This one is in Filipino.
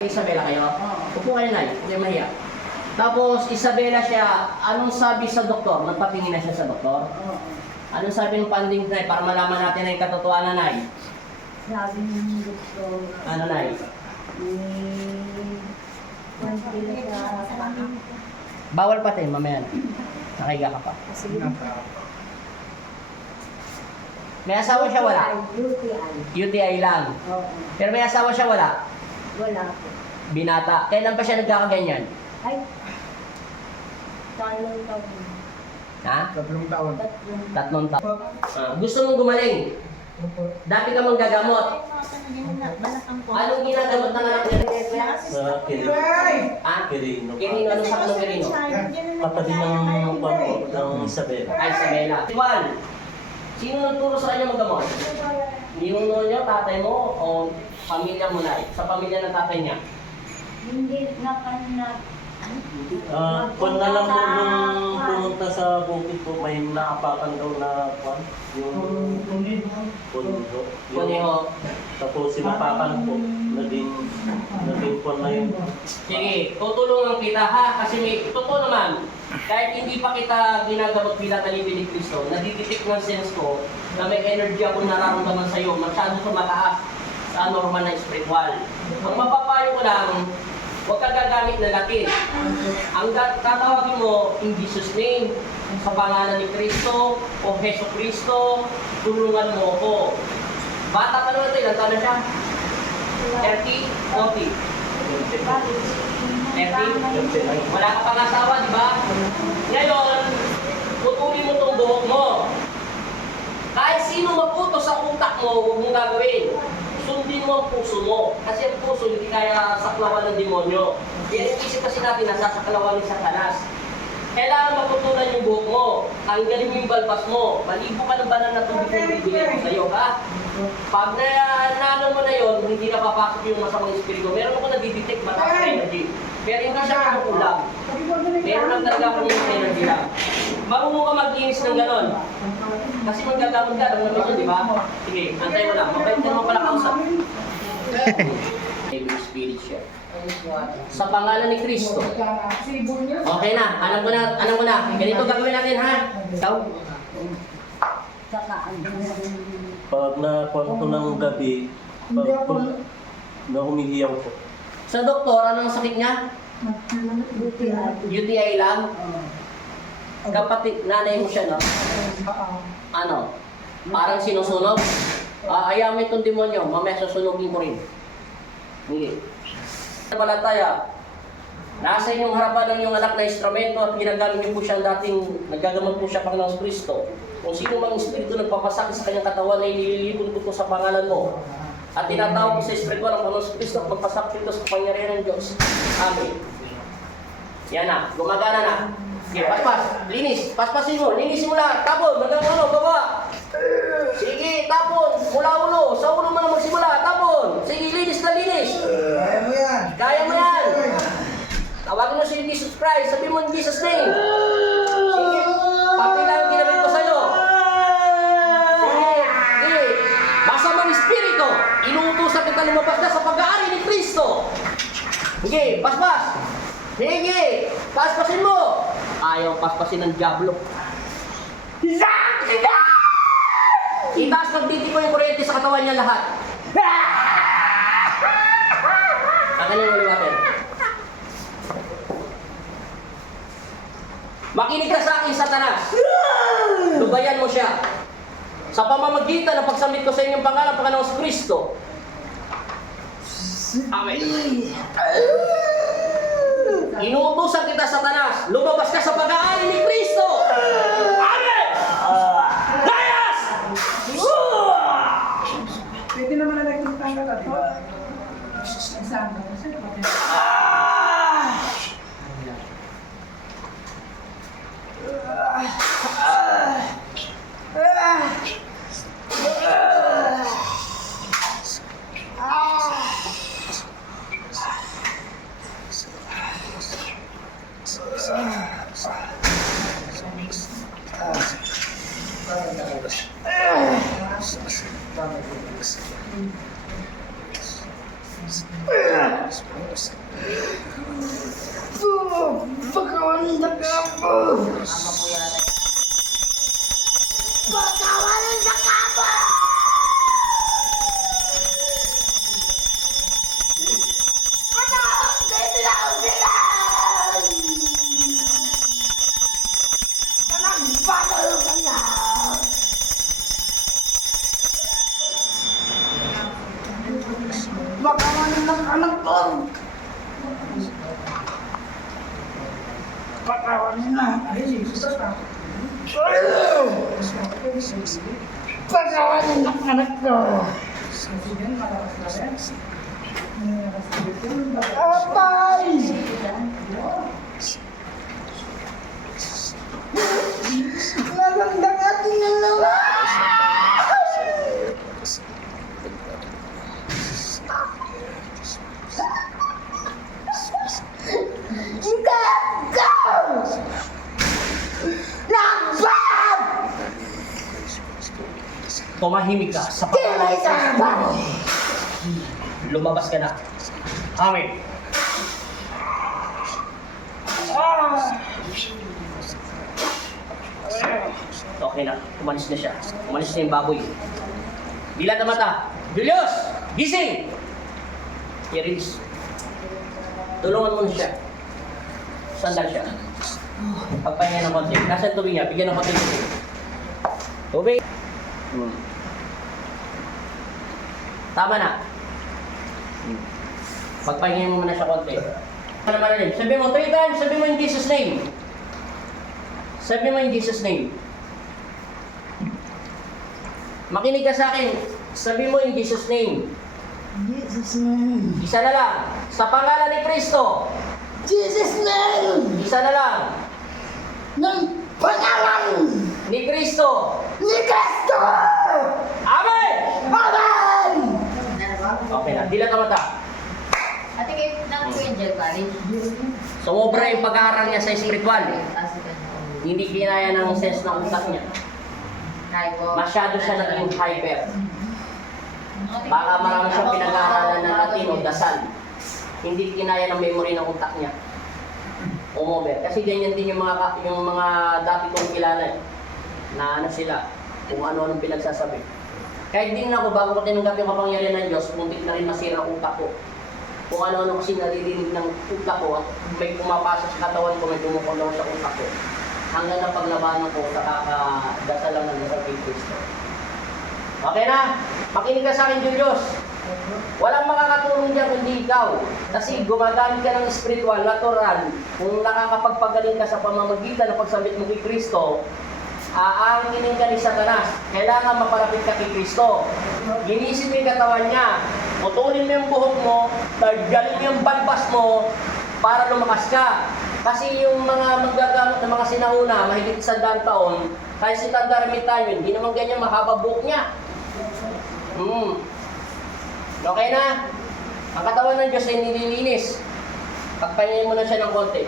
Isabela kayo? Upo kayo na, hindi mahiya. Tapos Isabela siya, anong sabi sa doktor? Nagpatingin na siya sa doktor? Anong sabi ng findings na para malaman natin na yung katotohanan na Sabi ng doktor, ano na bawal pati, mamaya na. Nakiga ka pa. May asawa siya wala? UTI lang. Pero may asawa siya wala? Wala po. Binata. Kailan pa siya nagkakaganyan? Ay, 3 taon. Ha? 3 taon. 3 taon. Gusto mong gumaling? Dati ka mong gagamot. Anong ginagamot ng anak niya? Sa Kirino. Kirino. Kirino, ano sa kanong Kirino? Katabi ng bangko ng Isabela. Ay, Isabela. Juan, sino nagturo sa kanya maggamot? Ninuno niyo, tatay mo, o pamilya mo na? Sa pamilya ng tatay niya? Hindi na kanina. Kung na lang po nung pumunta sa bukid po, may naapakan daw na kwan, yung pundo. Kuneho. Tapos sinapakan po, naging kwan na yun. Sige, tutulungan kita ha, kasi may totoo naman. Kahit hindi pa kita ginagamot bilang alipin ni Cristo, nadidetect ng sense ko na may energy ako nararamdaman sa iyo, masyado tumataas sa normal na spiritual. Ang mapapayo ko lang, huwag ka gagamit na latin. Ang tatawagin mo, in Jesus name, sa pangalan ni Cristo o Heso Cristo, tulungan mo ko. Bata pa naman ito, ilang taon na siya? 30? 40? 30? Wala ka pang asawa, di ba? Ngayon, putulin mo itong buhok mo. Kahit sino maputo sa utak mo, huwag mong gagawin. Sundin mo ang puso mo. Kasi ang puso hindi kaya saklawan ng demonyo. Yan yung isip kasi natin nasasaklawan ni Satanas. Kailangan maputulan yung buhok mo. Tanggalin mo yung balbas mo. Malibo ka ng banal na tubig na ibibigay ko sa iyo, ha? Pag naano mo na yun, hindi na papasok yung masamang espiritu. Meron ako nadidetect mataas na energy. Pero hindi siya kumukulang. Meron lang talaga akong energy lang. Marunong ka maglinis ng ganon. Kasi magagamot ka ng naman yun, di ba? Sige, antay mo lang. Mabait ka mo pala kausap. Evil spirit siya. Sa pangalan ni Cristo. Okay na, alam ko na. Ganito gagawin natin, ha? Ikaw? Saka Pag nakuha ko ng gabi, na humihiyaw ko. Sa doktor, anong sakit niya? UTI lang? Kapatid, nanay mo siya, no? Ano? Parang sinusunog? Ayamin itong demonyo, mamaya susunogin ko rin. Hindi. Palataya, nasa inyong harapan ng iyong anak na instrumento at ginagamit niyo po siya dating nagagamot po siya Panginoong Kristo. Kung sino mang espiritu nagpapasakit sa kanyang katawan ay nililipon ko sa pangalan mo. At tinatawag ko sa espiritu ng Panginoong Kristo at magpasakit ito sa kapangyarihan ng Diyos. Amen. Yan na, gumagana na. Sige, paspas, linis, paspasin mo, linisin mo lahat, tapon, hanggang baba. Sige, tapon, mula ulo, sa ulo mo na magsimula, tapon. Sige, linis na linis. Kaya mo yan. Kaya mo yan. Tawagin mo si Jesus Christ, sabi mo in Jesus name. Sige, pati lang ginamit ko sa'yo. Sige, sige. Masamang espiritu, inuutosan kita lumabas na sa pag-aari ni Cristo. Sige, paspas. Sige, paspasin mo. Ayaw paspasin ng Diablo. Itaas nagtitiko yung kuryente sa katawan niya lahat. Akin yung uliwatin. Makinig ka sa akin, Satanas. Lubayan mo siya. Sa pamamagitan ng pagsamit ko sa inyong pangalan, Panginoong Kristo. Amen. Inuutosan kita, Satanas. Lumabas ka sa pag-aari ni Kristo. Amen! Layas! Pwede naman na nagtutanggal ka, di ba? Isang ka kasi. Tama po yan. Pagkawalan ng anak ko! Pagkawalan na! Ay, susas ka. Pagkawalan ng anak ko! Apay! Magandang ating nalawa! Tumahimik ka sa pangalan. Lumabas ka na. Amen. Okay na. Umalis na siya. Umalis na yung baboy. Dilat na mata. Julius! Gising! I-release. Tulungan mo na siya. Sandal siya. Pagpahinga ng konti. Nasaan tubig niya? Bigyan ng konti tubig. Tubig! Tama na. Pagpahinga mo muna siya konti. Ano naman rin? Sabi mo 3 times. Sabi mo in Jesus' name. Sabi mo in Jesus' name. Makinig ka sa akin. Sabi mo in Jesus' name. Jesus name! Isa na lang. Sa pangalan ni Kristo. Jesus name! Isa na lang. Ng pangalan Ni Kristo. ni Cristo! Amen! Amen! Okay na. Dilat ang mata. Ate kayo nang po yung gel pare. Sumobra yung pag-aaral niya sa spiritual. Hindi kinaya ng sense ng utak niya. Masyado siya naging hyper. Baka marami siyang pinag-aaralan ng Latin o dasal. Hindi kinaya ng memory ng utak niya. Umover. Kasi ganyan din yung mga dati kong kilala eh. Na ano sila, kung ano-anong pinagsasabi. Kahit din ako, bago ko tinanggap yung kapangyarihan ng Diyos, muntik na rin masira ang utak ko. Kung ano-ano kasi naririnig ng utak ko at may pumapasok sa katawan ko, may tumukulong sa utak ko. Hanggang na paglabanan ko sa kakadasal lang ng dasal kay Kristo. Okay na? Makinig ka sa akin, Julius. Walang makakatulong dyan kundi ikaw. Kasi gumagamit ka ng spiritual, natural. Kung nakakapagpagaling ka sa pamamagitan ng pagsabit mo kay Kristo, aanginin ka ni Satanas. Kailangan mapalapit ka kay Kristo. Linisin mo yung katawan niya. Putulin mo yung buhok mo, taggalin mo yung balbas mo para lumakas ka. Kasi yung mga magagamit ng mga sinauna, mahigit 100 taon, kahit si Tanda Ramitan yun, hindi naman ganyan mahaba buhok niya. Okay na? Ang katawan ng Diyos ay nililinis. Pagpahingayin mo na siya ng konti.